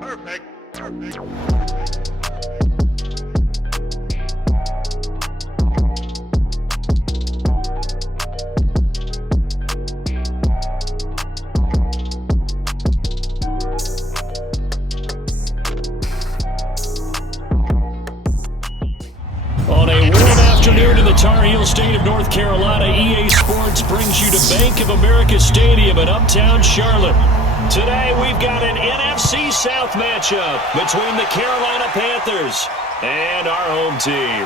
Perfect. Perfect. On a warm afternoon in the Tar Heel state of North Carolina, EA Sports brings you to Bank of America Stadium in uptown Charlotte. Today we've got an NFC South matchup between the Carolina Panthers and our home team.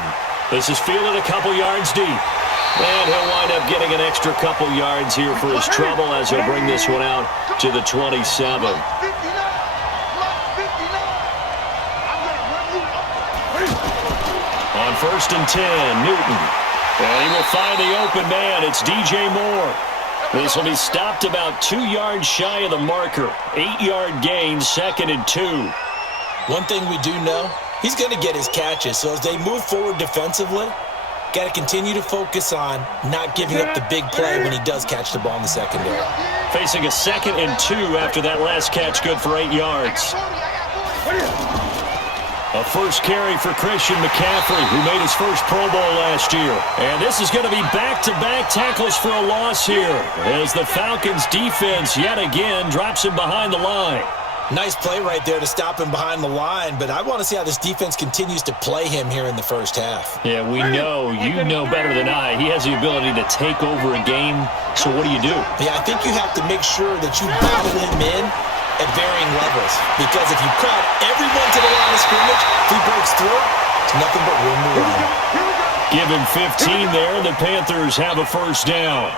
This is fielded a couple yards deep, and he'll wind up getting an extra couple yards here for his trouble as he'll bring this one out to the 27. On 1st and 10, Newton. And he will find the open man. It's DJ Moore. This will be stopped about 2 yards shy of the marker. 8-yard gain, 2nd and 2. One thing we do know, he's going to get his catches. So as they move forward defensively, got to continue to focus on not giving up the big play when he does catch the ball in the secondary. Facing a 2nd and 2 after that last catch, good for 8 yards. A first carry for Christian McCaffrey, who made his first Pro Bowl last year. And this is going to be back-to-back tackles for a loss here, as the Falcons' defense yet again drops him behind the line. Nice play right there to stop him behind the line, but I want to see how this defense continues to play him here in the first half. Yeah, we know, you know better than I, he has the ability to take over a game, so what do? Yeah, I think you have to make sure that you bottle him in at varying levels, because if you crowd everyone to the line of scrimmage, if he breaks through, it's nothing but room to run. Give him 15 there, and the Panthers have a first down.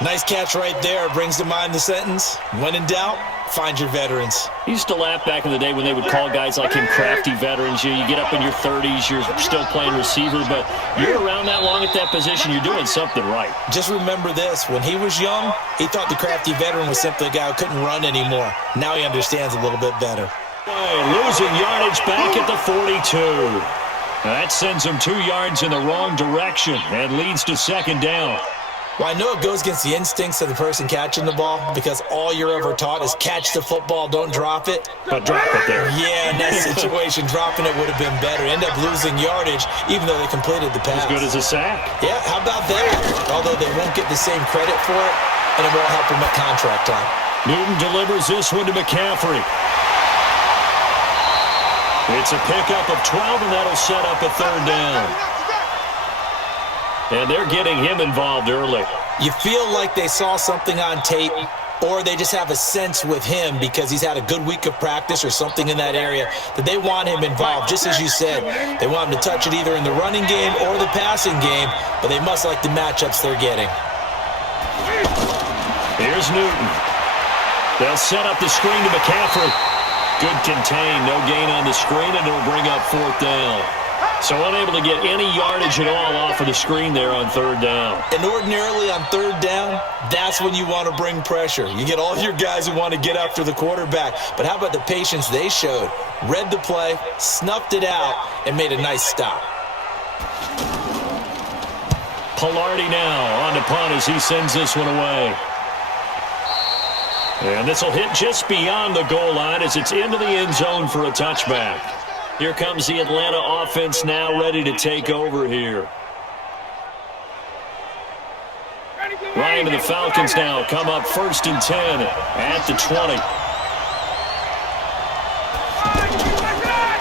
Nice catch right there. Brings to mind the sentence, when in doubt, find your veterans. He used to laugh back in the day when they would call guys like him crafty veterans. You get up in your 30s, you're still playing receiver, but you're around that long at that position, you're doing something right. Just remember this, when he was young, he thought the crafty veteran was simply a guy who couldn't run anymore. Now he understands a little bit better. Losing yardage back at the 42. That sends him 2 yards in the wrong direction and leads to 2nd down. Well, I know it goes against the instincts of the person catching the ball, because all you're ever taught is catch the football, don't drop it. But drop it there. Yeah, in that situation, dropping it would have been better. End up losing yardage, even though they completed the pass. As good as a sack. Yeah, how about that? Although they won't get the same credit for it, and it won't help them at contract time. Newton delivers this one to McCaffrey. It's a pickup of 12, and that'll set up a 3rd down. And they're getting him involved early. You feel like they saw something on tape, or they just have a sense with him because he's had a good week of practice or something in that area that they want him involved. Just as you said, they want him to touch it either in the running game or the passing game, but they must like the matchups they're getting. Here's Newton. They'll set up the screen to McCaffrey. Good contain, no gain on the screen, and it'll bring up 4th down. So unable to get any yardage at all off of the screen there on 3rd down. And ordinarily on 3rd down, that's when you want to bring pressure. You get all your guys who want to get after the quarterback. But how about the patience they showed? Read the play, snuffed it out, and made a nice stop. Pilardi now on the punt as he sends this one away. And this will hit just beyond the goal line as it's into the end zone for a touchback. Here comes the Atlanta offense now ready to take over here. Ryan to the Falcons now come up 1st and 10 at the 20.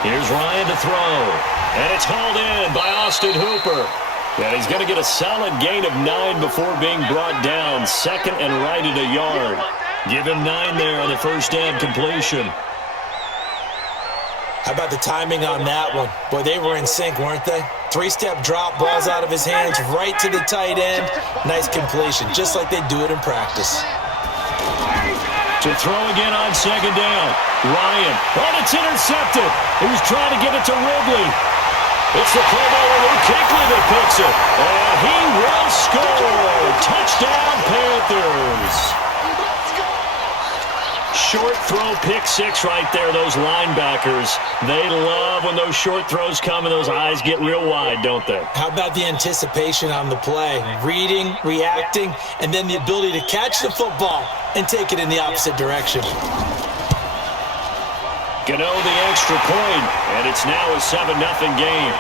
Here's Ryan to throw. And it's hauled in by Austin Hooper. And he's going to get a solid gain of 9 before being brought down. 2nd and right at a yard. Give him 9 there on the first down completion. How about the timing on that one? Boy, they were in sync, weren't they? 3-step drop, balls out of his hands, right to the tight end. Nice completion, just like they do it in practice. To throw again on 2nd down. Ryan, and it's intercepted. He was trying to get it to Ridley. It's the Pro Bowler Luke Kuechly that picks it. And he will score. Touchdown, Panthers. Short throw, pick six right there, those linebackers. They love when those short throws come and those eyes get real wide, don't they? How about the anticipation on the play? Reading, reacting, and then the ability to catch the football and take it in the opposite direction. Gano the extra point, and it's now a 7-0 game.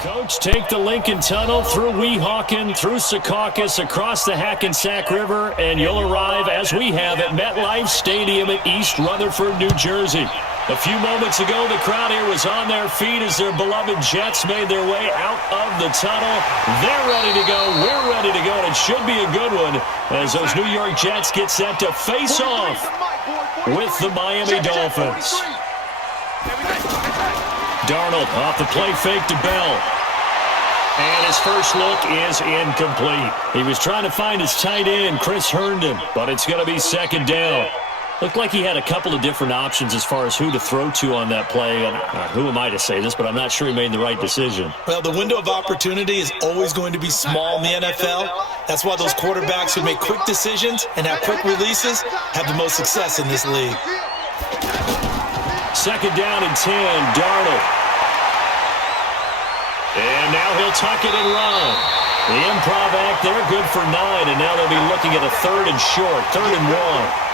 Coach, take the Lincoln Tunnel through Weehawken, through Secaucus, across the Hackensack River, and you'll arrive, as we have, at MetLife Stadium at East Rutherford, New Jersey. A few moments ago, the crowd here was on their feet as their beloved Jets made their way out of the tunnel. They're ready to go. We're ready to go, and it should be a good one as those New York Jets get set to face off with the Miami Dolphins. Darnold off the play fake to Bell. And his first look is incomplete. He was trying to find his tight end, Chris Herndon, but it's going to be second down. Looked like he had a couple of different options as far as who to throw to on that play. And who am I to say this, but I'm not sure he made the right decision. Well, the window of opportunity is always going to be small in the NFL. That's why those quarterbacks who make quick decisions and have quick releases have the most success in this league. Second down and 10, Darnold. And now he'll tuck it and run. The improv act, they're good for 9, and now they'll be looking at a third and short, 3rd and 1.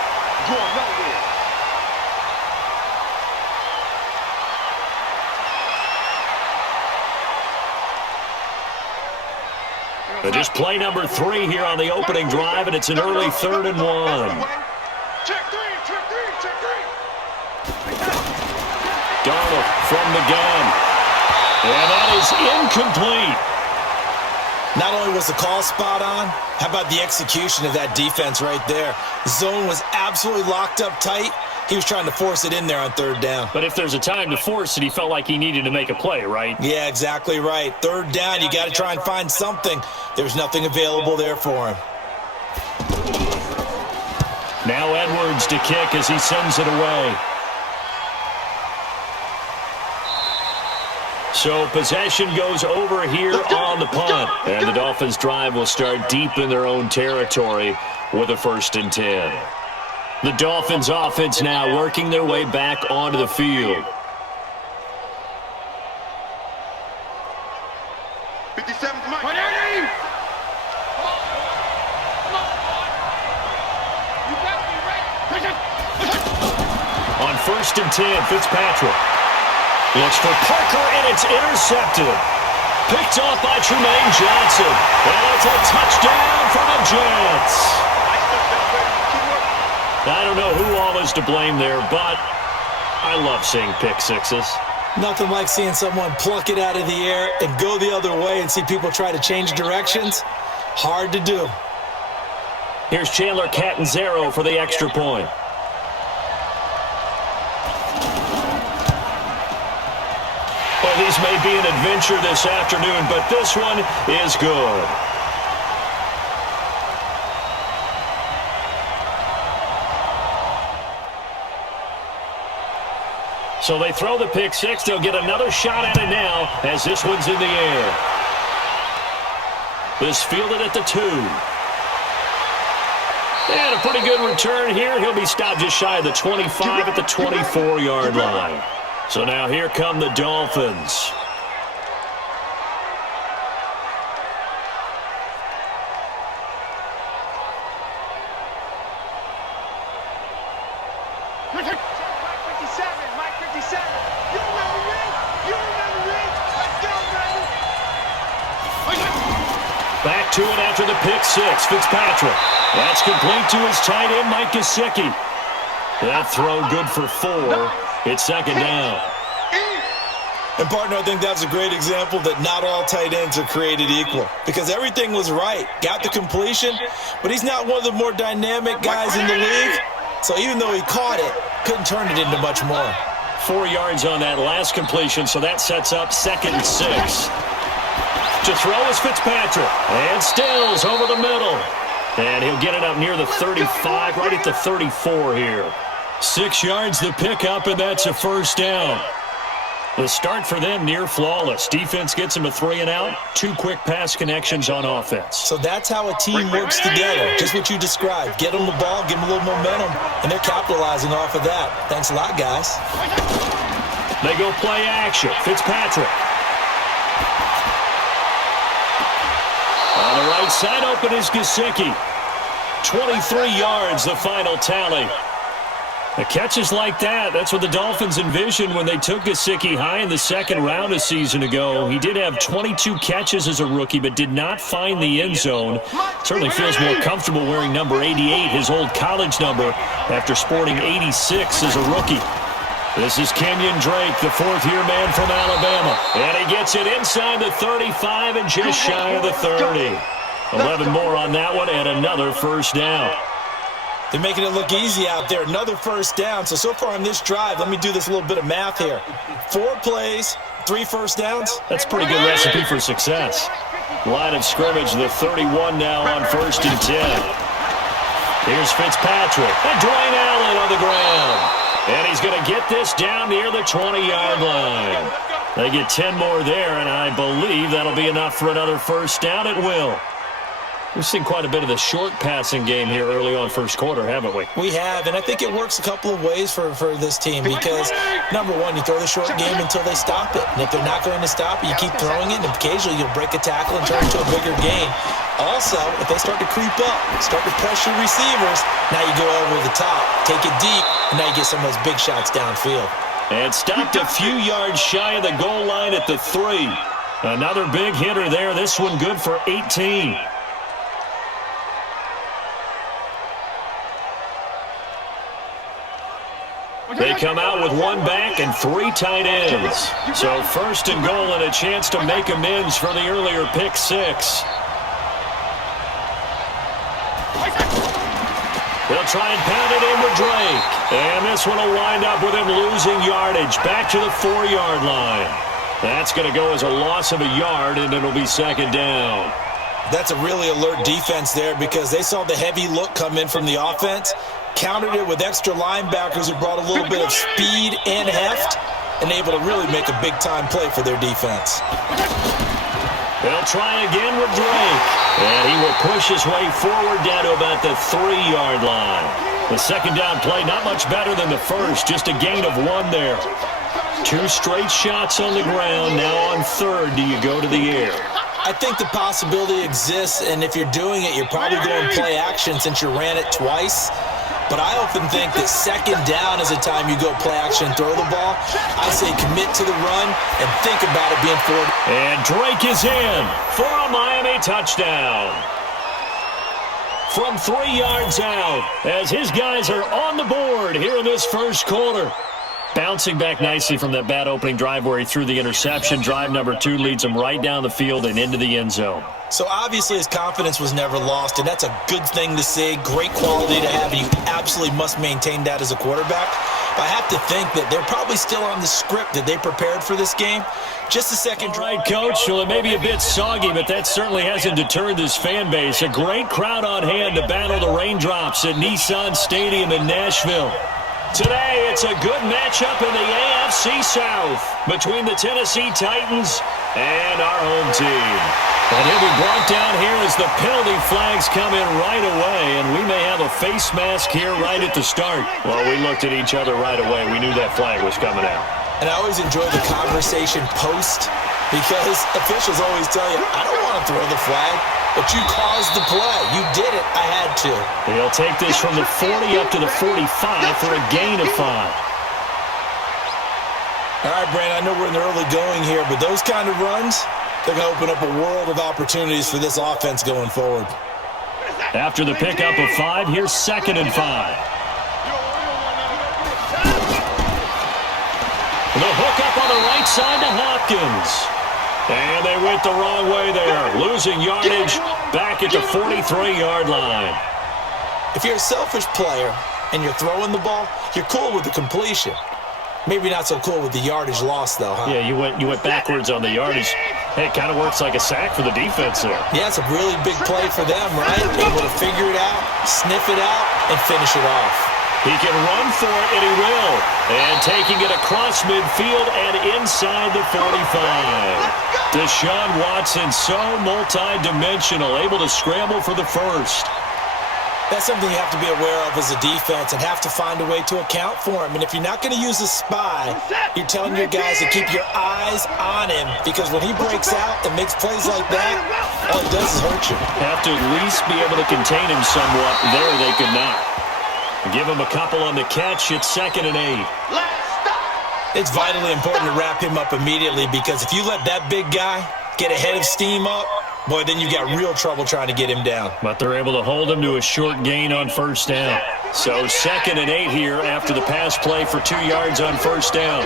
But just play number 3 here on the opening drive, and it's an early 3rd and 1. Darnold from the gun. And that is incomplete. Not only was the call spot on, how about the execution of that defense right there? The zone was absolutely locked up tight. He was trying to force it in there on 3rd down. But if there's a time to force it, he felt like he needed to make a play, right? Yeah, exactly right. 3rd down, you got to try and find something. There's nothing available there for him. Now Edwards to kick as he sends it away. So possession goes over here on the punt. And the Dolphins drive will start deep in their own territory with a 1st and 10. The Dolphins offense now working their way back onto the field. 57 On 1st and 10, Fitzpatrick. Looks for Parker, and it's intercepted. Picked off by Tremaine Johnson. And it's a touchdown for the Jets. I don't know who all is to blame there, but I love seeing pick sixes. Nothing like seeing someone pluck it out of the air and go the other way and see people try to change directions. Hard to do. Here's Chandler Catanzaro for the extra point. Well, these may be an adventure this afternoon, but this one is good. So they throw the pick six. They'll get another shot at it now as this one's in the air. This fielded at the 2. And a pretty good return here. He'll be stopped just shy of the 25 at the 24-yard line. So now here come the Dolphins. Back to it after the pick six. Fitzpatrick. That's complete to his tight end, Mike Gesicki. That throw good for 4. It's second down. And, partner, I think that's a great example that not all tight ends are created equal because everything was right. Got the completion, but he's not one of the more dynamic guys in the league. So even though he caught it, couldn't turn it into much more. 4 yards on that last completion, so that sets up 2nd and 6. To throw is Fitzpatrick. And Stills over the middle. And he'll get it up near the 35, right at the 34 here. 6 yards the pickup, and that's a first down. The start for them near flawless. Defense gets them a 3 and out. 2 quick pass connections on offense. So that's how a team works together. Just what you described. Get them the ball, give them a little momentum, and they're capitalizing off of that. Thanks a lot, guys. They go play action. Fitzpatrick. On the right side open is Gesicki. 23 yards, the final tally. The catches like that, that's what the Dolphins envisioned when they took Gesicki high in the second round a season ago. He did have 22 catches as a rookie, but did not find the end zone. Certainly feels more comfortable wearing number 88, his old college number, after sporting 86 as a rookie. This is Kenyon Drake, the fourth-year man from Alabama. And he gets it inside the 35 and just shy of the 30. 11 more on that one and another first down. They're making it look easy out there. Another first down. So far on this drive, let me do this little bit of math here. 4 plays, 3 first downs. That's a pretty good recipe for success. Line of scrimmage, the 31 now on 1st and 10. Here's Fitzpatrick. And Dwayne Allen on the ground. And he's going to get this down near the 20-yard line. They get 10 more there, and I believe that'll be enough for another first down. It will. We've seen quite a bit of the short passing game here early on first quarter, haven't we? We have, and I think it works a couple of ways for this team because, number one, you throw the short game until they stop it. And if they're not going to stop it, you keep throwing it, and occasionally you'll break a tackle and turn it into a bigger gain. Also, if they start to creep up, start to pressure receivers, now you go over the top, take it deep, and now you get some of those big shots downfield. And stopped a few yards shy of the goal line at the 3. Another big hitter there. This one good for 18. They come out with 1 back and 3 tight ends. So 1st and goal and a chance to make amends for the earlier pick 6. They'll try and pound it in with Drake. And this one will wind up with him losing yardage back to the 4-yard line. That's going to go as a loss of a yard, and it'll be 2nd down. That's a really alert defense there because they saw the heavy look come in from the offense, countered it with extra linebackers who brought a little bit of speed and heft, and able to really make a big-time play for their defense. They'll try again with Drake, and he will push his way forward down to about the 3-yard line. The 2nd down play, not much better than the first, just a gain of 1 there. 2 straight shots on the ground. Now on 3rd, do you go to the air? I think the possibility exists, and if you're doing it, you're probably going play action since you ran it twice. But I often think that 2nd down is a time you go play action and throw the ball. I say commit to the run and think about it being forward. And Drake is in for a Miami touchdown. From 3 yards out, as his guys are on the board here in this first quarter. Bouncing back nicely from that bad opening drive where he threw the interception. Drive number 2 leads him right down the field and into the end zone. So obviously his confidence was never lost, and that's a good thing to see. Great quality to have, and you absolutely must maintain that as a quarterback. But I have to think that they're probably still on the script that they prepared for this game. Just a second drive. All right, Coach. Well, it may be a bit soggy, but that certainly hasn't deterred this fan base. A great crowd on hand to battle the raindrops at Nissan Stadium in Nashville. Today, it's a good matchup in the AFC South between the Tennessee Titans and our home team. And he'll be brought down here as the penalty flags come in right away, and we may have a face mask here right at the start. Well, we looked at each other right away. We knew that flag was coming out. And I always enjoy the conversation post because officials always tell you, I don't want to throw the flag. But you caused the play. You did it. I had to. He'll take this from the 40 up to the 45 for a gain of 5. All right, Brandon, I know we're in the early going here, but those kind of runs, they're going to open up a world of opportunities for this offense going forward. After the pickup of 5, here's 2nd and 5. The hook up on the right side to Hopkins. And they went the wrong way there, losing yardage back at the 43-yard line. If you're a selfish player and you're throwing the ball, you're cool with the completion. Maybe not so cool with the yardage loss, though, huh? Yeah, you went backwards on the yardage. Hey, it kind of works like a sack for the defense there. Yeah, it's a really big play for them, right? Able to figure it out, sniff it out, and finish it off. He can run for it, and he will. And taking it across midfield and inside the 45. Deshaun Watson, so multi-dimensional, able to scramble for the first. That's something you have to be aware of as a defense and have to find a way to account for him. And if you're not going to use a spy, you're telling your guys to keep your eyes on him, because when he breaks out and makes plays like that, all it does is hurt you. Have to at least be able to contain him somewhat. There they could not. Give him a couple on the catch. It's 2nd and 8. It's vitally important to wrap him up immediately, because if you let that big guy get a head of steam up, boy, then you got real trouble trying to get him down. But they're able to hold him to a short gain on first down. So 2nd and 8 here after the pass play for 2 yards on first down.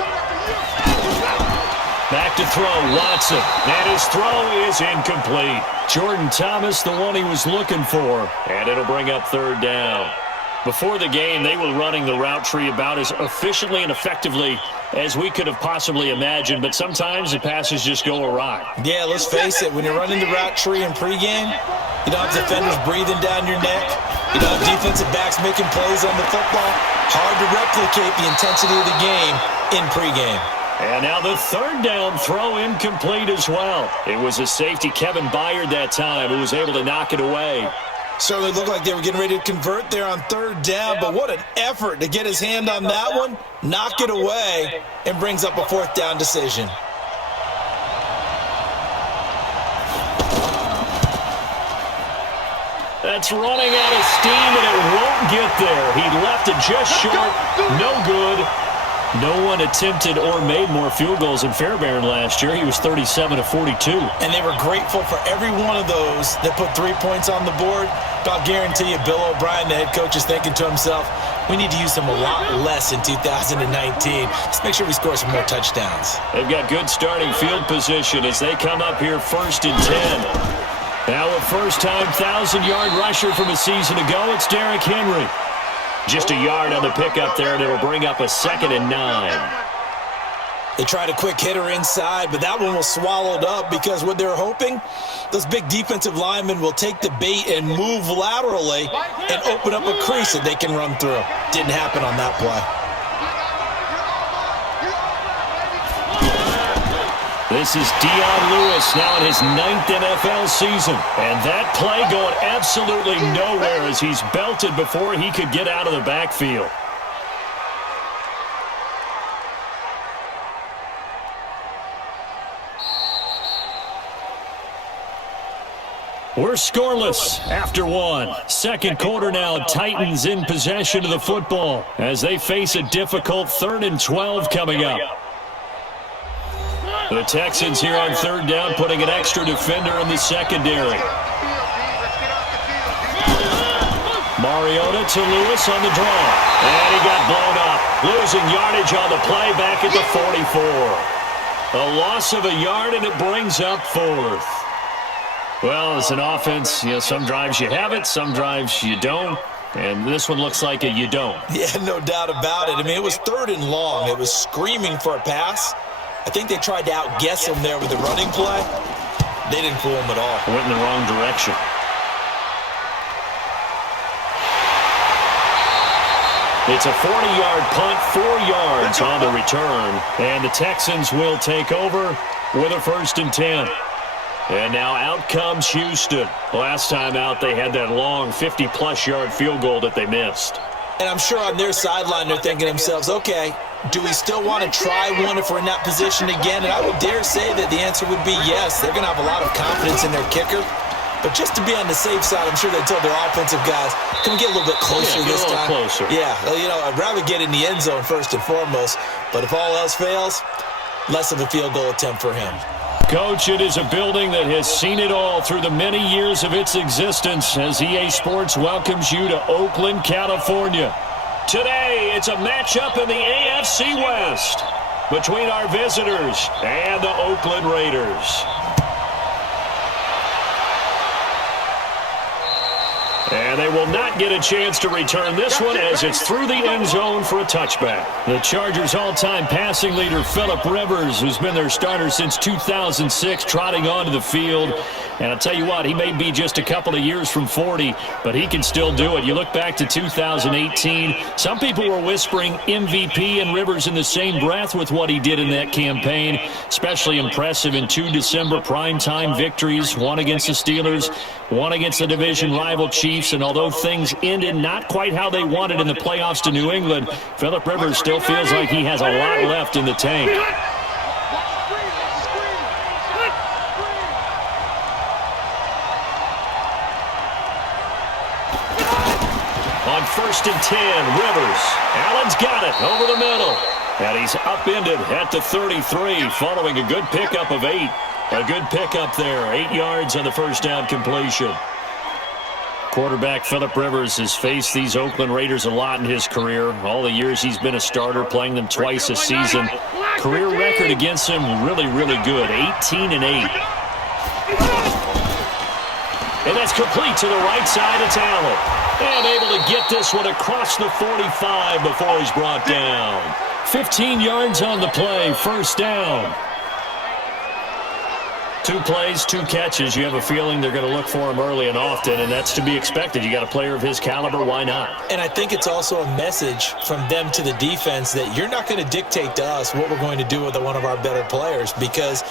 Back to throw, Watson. And his throw is incomplete. Jordan Thomas, the one he was looking for. And it'll bring up 3rd down. Before the game, they were running the route tree about as efficiently and effectively as we could have possibly imagined, but sometimes the passes just go awry. Yeah, let's face it, when you're running the route tree in pregame, you don't have defenders breathing down your neck. You don't have defensive backs making plays on the football. Hard to replicate the intensity of the game in pregame. And now the 3rd down throw incomplete as well. It was a safety, Kevin Byard, that time, who was able to knock it away. Certainly looked like they were getting ready to convert there on 3rd down, but what an effort to get his hand on that one, knock it away, and brings up a 4th down decision. That's running out of steam, and it won't get there. He left it just short, no good. No one attempted or made more field goals than Fairbairn last year. He was 37 of 42. And they were grateful for every one of those that put 3 points on the board. But I'll guarantee you, Bill O'Brien, the head coach, is thinking to himself, we need to use them a lot less in 2019. Let's make sure we score some more touchdowns. They've got good starting field position as they come up here 1st and 10. Now a first-time 1,000-yard rusher from a season ago, it's Derrick Henry. Just a yard on the pickup there, and it'll bring up a 2nd and 9. They tried a quick hitter inside, but that one was swallowed up because what they're hoping, those big defensive linemen will take the bait and move laterally and open up a crease that they can run through. Didn't happen on that play. This is Dion Lewis now in his 9th NFL season. And that play going absolutely nowhere as he's belted before he could get out of the backfield. We're scoreless after 1. 2nd quarter now, Titans in possession of the football as they face a difficult 3rd and 12 coming up. The Texans here on 3rd down, putting an extra defender in the secondary. Mariota to Lewis on the draw. And he got blown up. Losing yardage on the play back at the 44. A loss of a yard, and it brings up 4th. Well, as an offense, some drives you have it, some drives you don't. And this one looks like a you don't. Yeah, no doubt about it. I mean, it was 3rd and long. It was screaming for a pass. I think they tried to outguess him there with the running play. They didn't fool him at all. Went in the wrong direction. It's a 40-yard punt, 4 yards on the return. And the Texans will take over with a 1st and 10. And now out comes Houston. Last time out, they had that long 50-plus yard field goal that they missed. And I'm sure on their sideline, they're thinking to themselves, okay, do we still want to try one if we're in that position again? And I would dare say that the answer would be yes. They're going to have a lot of confidence in their kicker. But just to be on the safe side, I'm sure they told their offensive guys, can we get a little bit closer this time? Closer. Yeah, I'd rather get in the end zone first and foremost. But if all else fails, less of a field goal attempt for him. Coach, it is a building that has seen it all through the many years of its existence as EA Sports welcomes you to Oakland, California. Today, it's a matchup in the AFC West between our visitors and the Oakland Raiders. And they will not get a chance to return this one as it's through the end zone for a touchback. The Chargers' all-time passing leader, Phillip Rivers, who's been their starter since 2006, trotting onto the field. And I'll tell you what, he may be just a couple of years from 40, but he can still do it. You look back to 2018, some people were whispering MVP and Rivers in the same breath with what he did in that campaign. Especially impressive in 2 December primetime victories, one against the Steelers, one against the division rival Chiefs. And although things ended not quite how they wanted in the playoffs to New England, Phillip Rivers still feels like he has a lot left in the tank. On 1st and 10, Rivers. Allen's got it over the middle. And he's upended at the 33 following a good pickup of 8. A good pickup there, 8 yards on the first down completion. Quarterback Phillip Rivers has faced these Oakland Raiders a lot in his career. All the years he's been a starter, playing them twice a season. Career record against him really, really good, 18-8. And that's complete to the right side of Talent. And able to get this one across the 45 before he's brought down. 15 yards on the play, first down. 2 plays, 2 catches. You have a feeling they're going to look for him early and often, and that's to be expected. You got a player of his caliber, why not? And I think it's also a message from them to the defense that you're not going to dictate to us what we're going to do with one of our better players, because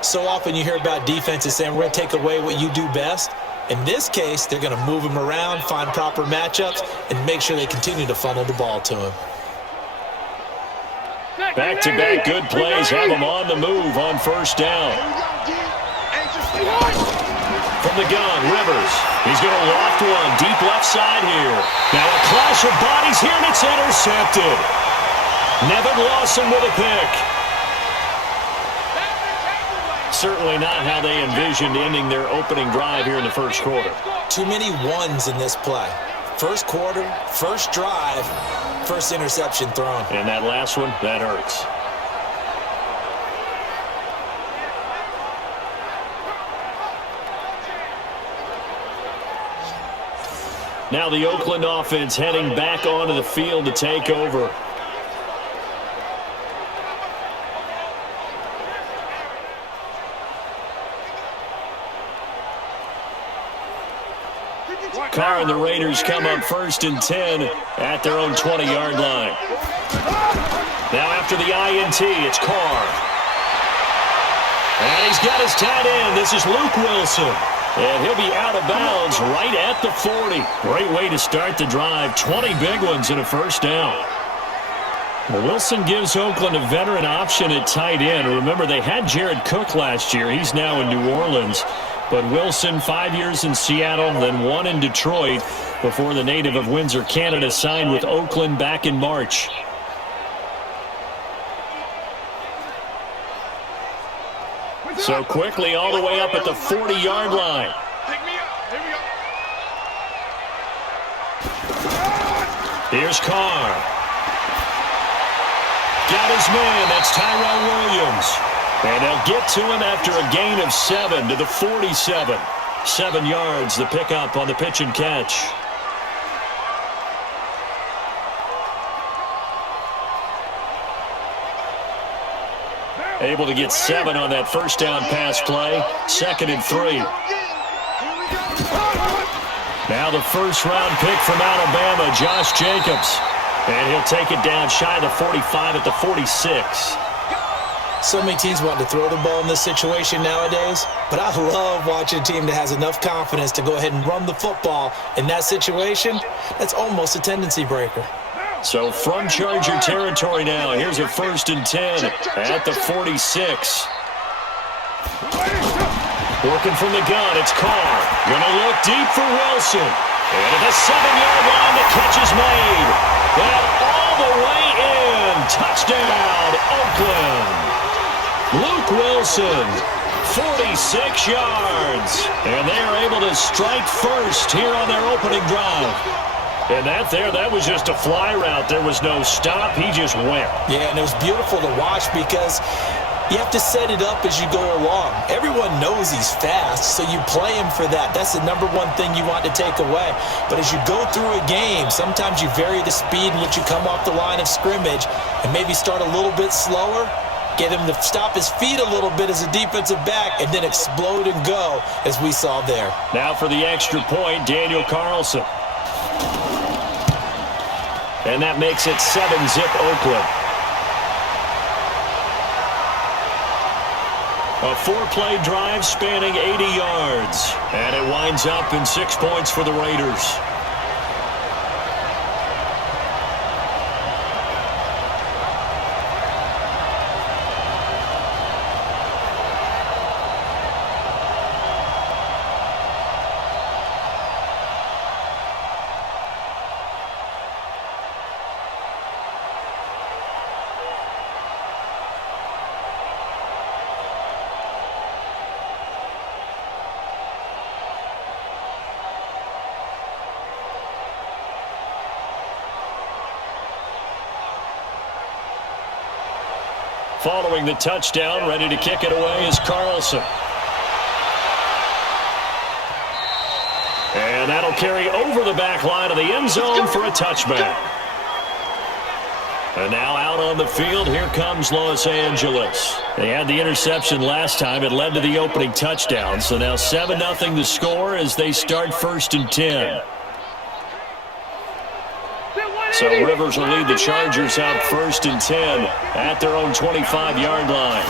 so often you hear about defenses saying we're going to take away what you do best. In this case, they're going to move him around, find proper matchups, and make sure they continue to funnel the ball to him. Back-to-back good plays have him on the move on first down. From the gun, Rivers. He's going to loft one deep left side here. Now a clash of bodies here, and it's intercepted. Nevin Lawson with a pick. Certainly not how they envisioned ending their opening drive here in the first quarter. Too many ones in this play. First quarter, first drive, first interception thrown. And that last one, that hurts. Now the Oakland offense heading back onto the field to take over. Carr and the Raiders come up 1st and 10 at their own 20-yard line. Now after the INT, it's Carr. And he's got his tight end. This is Luke Wilson. And he'll be out of bounds right at the 40. Great way to start the drive. 20 big ones and a first down. Well, Wilson gives Oakland a veteran option at tight end. Remember, they had Jared Cook last year. He's now in New Orleans. But Wilson, 5 years in Seattle, then 1 in Detroit before the native of Windsor, Canada, signed with Oakland back in March. So quickly all the way up at the 40-yard line. Here's Carr. Got his man. That's Tyrell Williams. And they'll get to him after a gain of 7 to the 47. 7 yards, the pickup on the pitch and catch. Able to get 7 on that first down pass play. 2nd and 3. Now the first-round pick from Alabama, Josh Jacobs. And he'll take it down shy of the 45 at the 46. So many teams want to throw the ball in this situation nowadays, but I love watching a team that has enough confidence to go ahead and run the football. In that situation, that's almost a tendency breaker. So from Charger territory now, here's a 1st and 10 at the 46. Working from the gun, it's Carr. Gonna look deep for Wilson. And at the 7-yard line, the catch is made. And all the way in. Touchdown, Oakland. Luke Wilson, 46 yards. And they are able to strike first here on their opening drive. And that was just a fly route. There was no stop. He just went. Yeah, and it was beautiful to watch because You have to set it up as you go along. Everyone knows he's fast, so you play him for that. That's the number one thing you want to take away. But as you go through a game, sometimes you vary the speed in which you come off the line of scrimmage and maybe start a little bit slower, get him to stop his feet a little bit as a defensive back, and then explode and go, as we saw there. Now for the extra point, Daniel Carlson. And that makes it 7-zip Oakland. A 4-play drive spanning 80 yards. And it winds up in 6 points for the Raiders. Following the touchdown, ready to kick it away is Carlson. And that'll carry over the back line of the end zone for a touchback. And now out on the field, here comes Los Angeles. They had the interception last time. It led to the opening touchdown. So now 7-0 the score as they start 1st and 10. So Rivers will lead the Chargers out 1st and 10 at their own 25-yard line.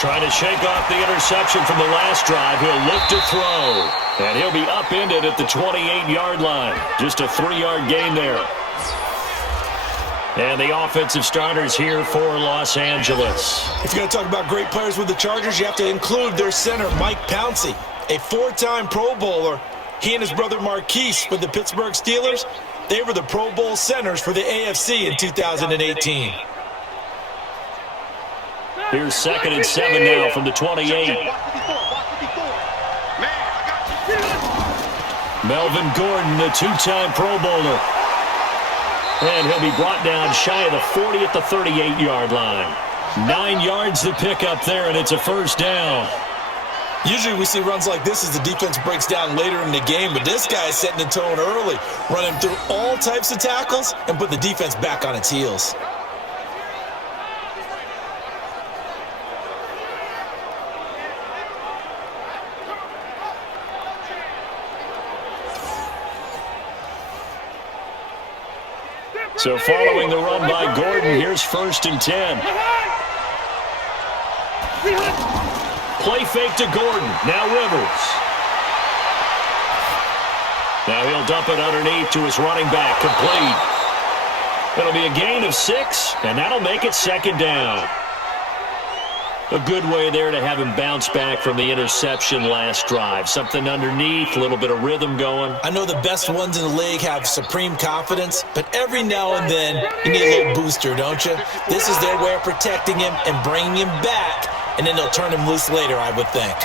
Trying to shake off the interception from the last drive. He'll look to throw. And he'll be upended at the 28-yard line. Just a 3-yard gain there. And the offensive starters here for Los Angeles. If you're going to talk about great players with the Chargers, you have to include their center, Mike Pouncey, a 4-time Pro Bowler. He and his brother Marquise with the Pittsburgh Steelers, they were the Pro Bowl centers for the AFC in 2018. Here's 2nd and 7 now from the 28. Melvin Gordon, the 2-time Pro Bowler. And he'll be brought down shy of the 40 at the 38-yard line. 9 yards to pick up there, and it's a 1st down. Usually we see runs like this as the defense breaks down later in the game, but this guy is setting the tone early, running through all types of tackles and put the defense back on its heels. So following the run by Gordon, here's 1st and 10. Play fake to Gordon. Now Rivers. Now he'll dump it underneath to his running back. Complete. It'll be a gain of 6, and that'll make it 2nd down. A good way there to have him bounce back from the interception last drive. Something underneath, a little bit of rhythm going. I know the best ones in the league have supreme confidence, but every now and then you need a little booster, don't you? This is their way of protecting him and bringing him back, and then they'll turn him loose later, I would think.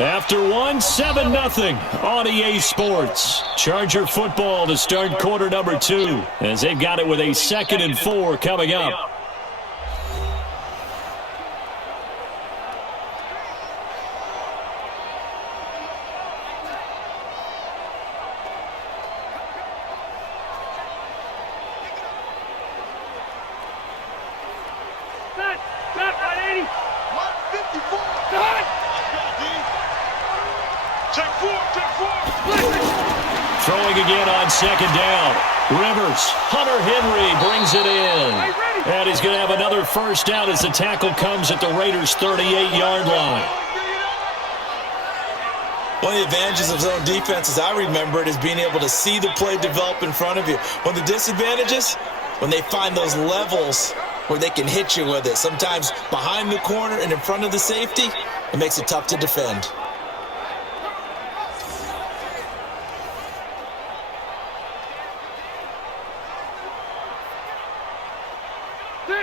After 7-0 on EA Sports. Charger football to start quarter number 2 as they've got it with a 2nd and 4 coming up. Throwing again on 2nd down. Rivers, Hunter Henry brings it in. And he's going to have another 1st down as the tackle comes at the Raiders' 38-yard line. One of the advantages of zone defense, as I remember it, is being able to see the play develop in front of you. One of the disadvantages, when they find those levels where they can hit you with it, sometimes behind the corner and in front of the safety, it makes it tough to defend.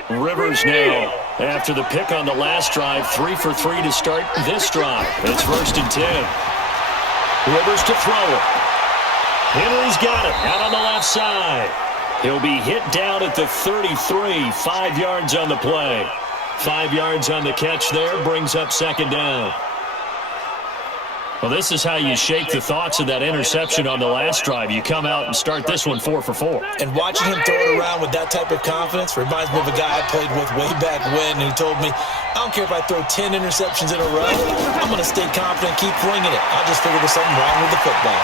Rivers now, after the pick on the last drive, 3 for 3 to start this drive. It's 1st and 10. Rivers to throw it. Henry's got it out on the left side. He'll be hit down at the 33, 5 yards on the play. 5 yards on the catch there, brings up second down. Well, this is how you shake the thoughts of that interception on the last drive. You come out and start this one 4 for 4. And watching him throw it around with that type of confidence reminds me of a guy I played with way back when, and he told me, I don't care if I throw 10 interceptions in a row, I'm going to stay confident, keep flinging it. I just figured there's something wrong with the football.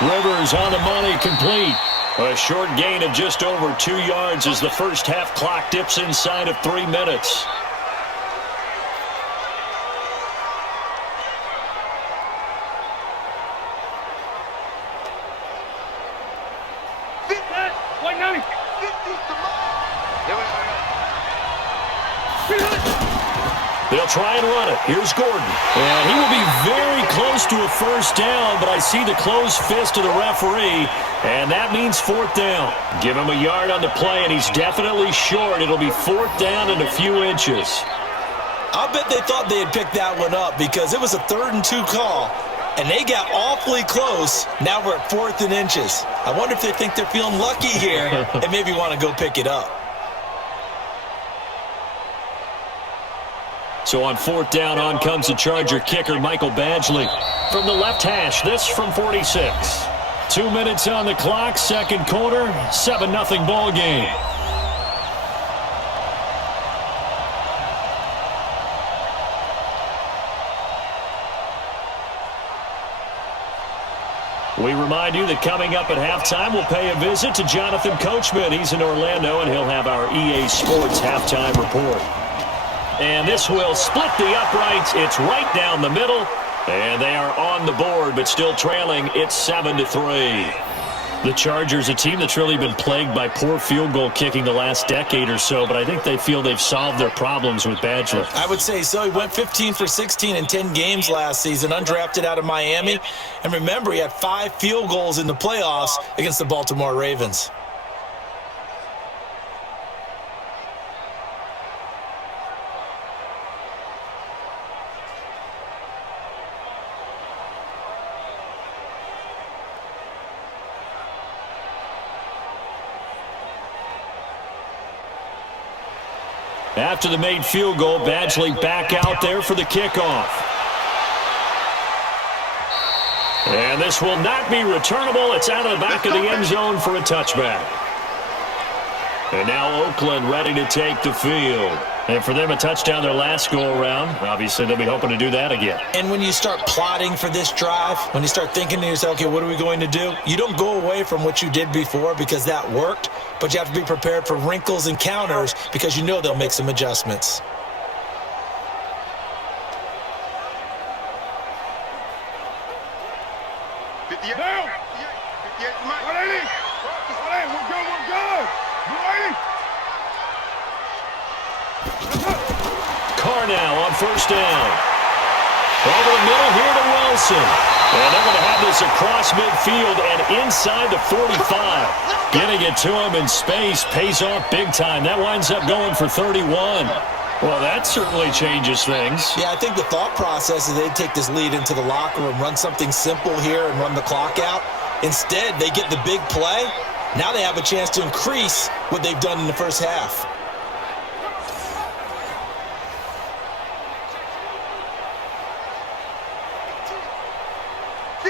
Rivers on the money, complete. A short gain of just over 2 yards as the first half clock dips inside of 3 minutes. They'll try and run it. Here's Gordon. And he will be very close to a first down, but I see the closed fist of the referee, and that means fourth down. Give him a yard on the play, and he's definitely short. It'll be fourth down and a few inches. I'll bet they thought they had picked that one up because it was a 3rd and 2 call, and they got awfully close. Now we're at 4th and inches. I wonder if they think they're feeling lucky here and maybe want to go pick it up. So on fourth down, on comes the Charger kicker, Michael Badgley. From the left hash, this from 46. 2 minutes on the clock, second quarter, 7-0 ball game. We remind you that coming up at halftime, we'll pay a visit to Jonathan Coachman. He's in Orlando, and he'll have our EA Sports halftime report. And this will split the uprights. It's right down the middle. And they are on the board, but still trailing. It's 7-3. The Chargers, a team that's really been plagued by poor field goal kicking the last decade or so, but I think they feel they've solved their problems with Badgley. I would say so. He went 15 for 16 in 10 games last season, undrafted out of Miami. And remember, he had 5 field goals in the playoffs against the Baltimore Ravens. After the made field goal, Badgley back out there for the kickoff. And this will not be returnable. It's out of the back of the end zone for a touchback. And now Oakland ready to take the field. And for them, a touchdown their last go-around. Obviously, they'll be hoping to do that again. And when you start plotting for this drive, when you start thinking to yourself, okay, what are we going to do? You don't go away from what you did before because that worked, but you have to be prepared for wrinkles and counters because you know they'll make some adjustments. Now on first down. Over the middle here to Wilson. And they're going to have this across midfield and inside the 45. Getting it to him in space pays off big time. That winds up going for 31. Well, that certainly changes things. Yeah, I think the thought process is they'd take this lead into the locker room, run something simple here and run the clock out. Instead, they get the big play. Now they have a chance to increase what they've done in the first half.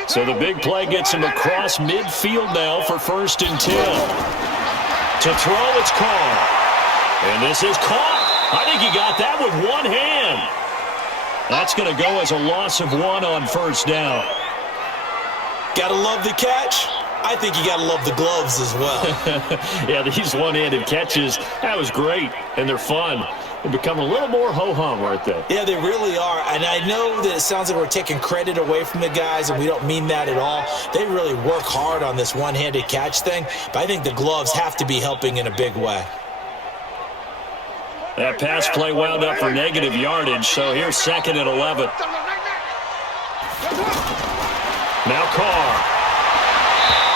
So the big play gets him across midfield now for 1st and 10. To throw, it's Carr. And this is caught. I think he got that with one hand. That's going to go as a loss of 1 on first down. Gotta love the catch. I think you gotta love the gloves as well. Yeah, these one-handed catches, that was great, and they're fun. They become a little more ho-hum, aren't they? Yeah, they really are. And I know that it sounds like we're taking credit away from the guys, and we don't mean that at all. They really work hard on this one-handed catch thing, but I think the gloves have to be helping in a big way. That pass play wound up for negative yardage, so here's 2nd and 11. Now Carr.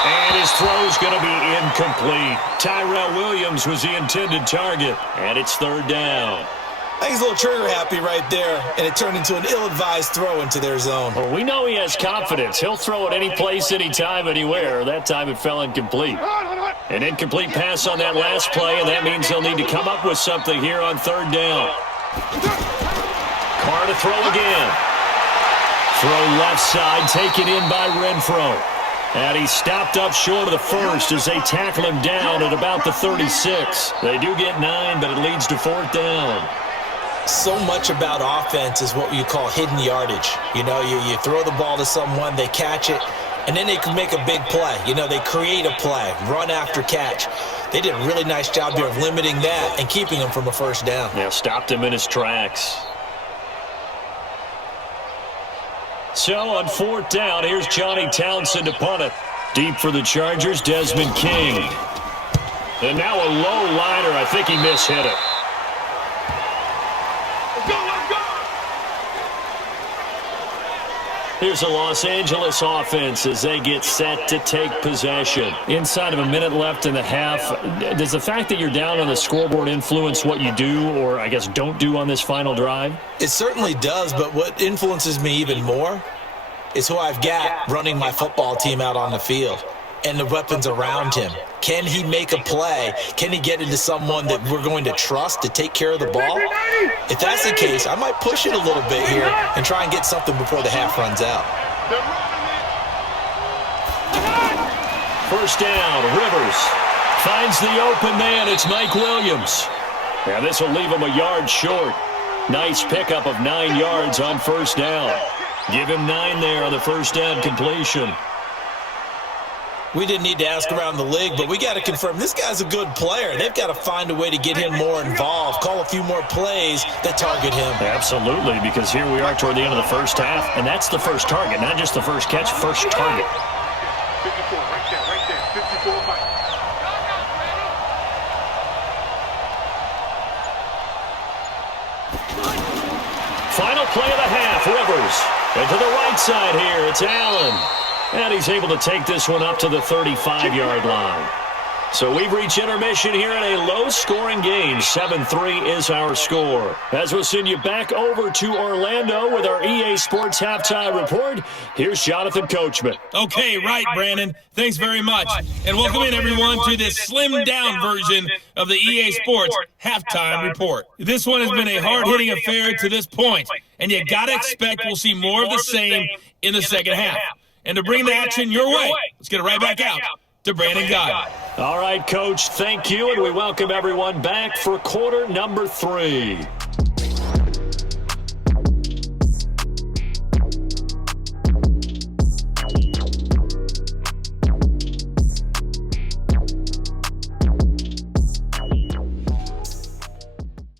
And his throw's going to be incomplete. Tyrell Williams was the intended target, and it's 3rd down. I think he's a little trigger happy right there, and it turned into an ill-advised throw into their zone. Well, we know he has confidence. He'll throw it any place, anytime, anywhere. That time it fell incomplete. An incomplete pass on that last play, and that means they'll need to come up with something here on third down. Carr to throw again. Throw left side, taken in by Renfro. And he stopped up short of the first as they tackle him down at about the 36. They do get 9, but it leads to fourth down. So much about offense is what you call hidden yardage. You know, you throw the ball to someone, they catch it, and then they can make a big play. You know, they create a play, run after catch. They did a really nice job there of limiting that and keeping him from a first down. Yeah, stopped him in his tracks. So on fourth down, here's Johnny Townsend to punt it. Deep for the Chargers, Desmond King. And now a low liner. I think he mishit it. Here's a Los Angeles offense as they get set to take possession. Inside of a minute left in the half, does the fact that you're down on the scoreboard influence what you do or, I guess, don't do on this final drive? It certainly does, but what influences me even more is who I've got running my football team out on the field and the weapons around him. Can he make a play? Can he get into someone that we're going to trust to take care of the ball? If that's the case, I might push it a little bit here and try and get something before the half runs out. First down, Rivers finds the open man. It's Mike Williams. Yeah, this will leave him a yard short. Nice pickup of 9 yards on first down. Give him 9 there on the first down completion. We didn't need to ask around the league, but we got to confirm this guy's a good player. They've got to find a way to get him more involved, call a few more plays that target him. Absolutely, because here we are toward the end of the first half, and that's the first target, not just the first catch, first target. 54, right there, 54, Mike. Final play of the half, Rivers. And to the right side here, it's Allen. And he's able to take this one up to the 35-yard line. So we've reached intermission here in a low-scoring game. 7-3 is our score. As we'll send you back over to Orlando with our EA Sports Halftime Report, here's Jonathan Coachman. Okay, right, Brandon. Thanks very much. And welcome in, everyone, to this slimmed-down version of the EA Sports Halftime Report. This one has been a hard-hitting affair to this point, and you got to expect we'll see more of the same in the second half. And to bring the action your way, let's get it right back out to Brandon Guy. All right, Coach, thank you, and we welcome everyone back for quarter number 3.